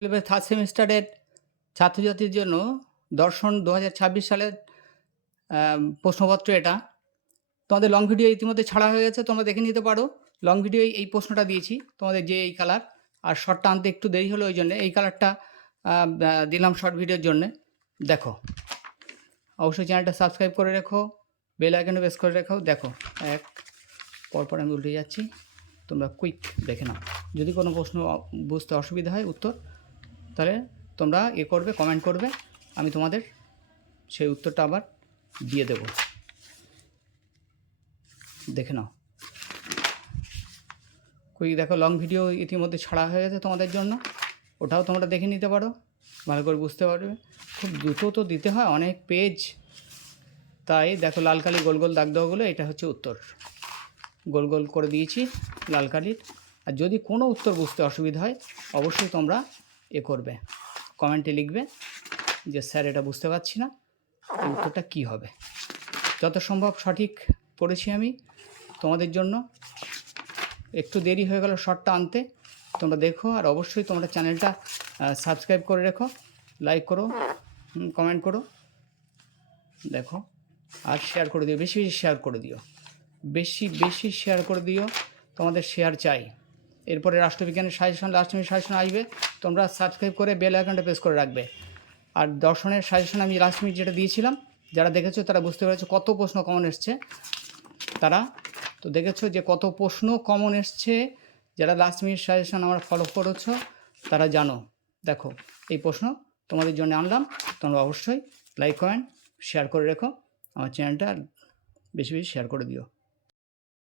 Third সেমিস্টারের ছাত্রছাত্রীর জন্য দর্শন 2026 সালের প্রশ্নপত্র এটা। তোমাদের লং ভিডিও ইতিমধ্যে ছাড়া হয়ে গেছে, তোমরা দেখে নিতে পারো। লং ভিডিও এই প্রশ্নটা দিয়েছি তোমাদের, যে এই কালার, আর শর্টটা আনতে একটু দেরি হলো, ওই জন্যে এই কালারটা দিলাম শর্ট ভিডিওর জন্যে। দেখো, অবশ্যই চ্যানেলটা সাবস্ক্রাইব করে রেখো, বেল আইকনে প্রেস করে রেখো। দেখো, এক পরপর আমি উল্টে যাচ্ছি, তোমরা কুইক দেখে নাও। যদি কোনো প্রশ্ন বুঝতে অসুবিধা হয় উত্তর, তাহলে তোমরা করবে, কমেন্ট করবে, আমি তোমাদের সেই উত্তরটা আবার দিয়ে দেব। দেখে নাও কুইক। দেখো, লং ভিডিও ইতিমধ্যে ছাড়া হয়ে গেছে তোমাদের জন্য, ওটাও তোমরা দেখে নিতে পারো, ভালো করে বুঝতে পারবে। খুব দ্রুত তো দিতে হয়, অনেক পেজ, তাই দেখো লাল কালি গোল গোল দাগ দেওয়াগুলো, এটা হচ্ছে উত্তর। গোল গোল করে দিয়েছি লাল কালির। আর যদি কোনো উত্তর বুঝতে অসুবিধা হয়, অবশ্যই তোমরা করবে, কমেন্টে লিখবে যে স্যার এটা বুঝতে পারছি না, এই উত্তরটা কী হবে। যত সম্ভব সঠিক করেছি আমি তোমাদের জন্য। একটু দেরি হয়ে গেল শর্টটা আনতে, তোমরা দেখো। আর অবশ্যই তোমরা চ্যানেলটা সাবস্ক্রাইব করে রেখো, লাইক করো, কমেন্ট করো, দেখো। আর শেয়ার করে দিও, বেশি বেশি শেয়ার করে দিও, বেশি বেশি শেয়ার করে দিও, তোমাদের শেয়ার চাই। এরপরে রাষ্ট্রবিজ্ঞানের সাজেশন, লাস্ট মিনিট সাজেশন আসবে, তোমরা সাবস্ক্রাইব করে বেল আইকনটা প্রেস করে রাখবে। আর দর্শনের সাজেশন আমি লাস্ট মিনিট যেটা দিয়েছিলাম, যারা দেখেছো তারা বুঝতে পেরেছো কত প্রশ্ন কমন এসছে। তারা তো দেখেছো যে কত প্রশ্ন কমন এসছে, যারা লাস্ট মিনিট সাজেশন আমার ফলো করেছো তারা জানো। দেখো, এই প্রশ্ন তোমাদের জন্য আনলাম, তোমরা অবশ্যই লাইক কমেন্ট শেয়ার করে রেখো, আমার চ্যানেলটা বেশি বেশি শেয়ার করে দিও।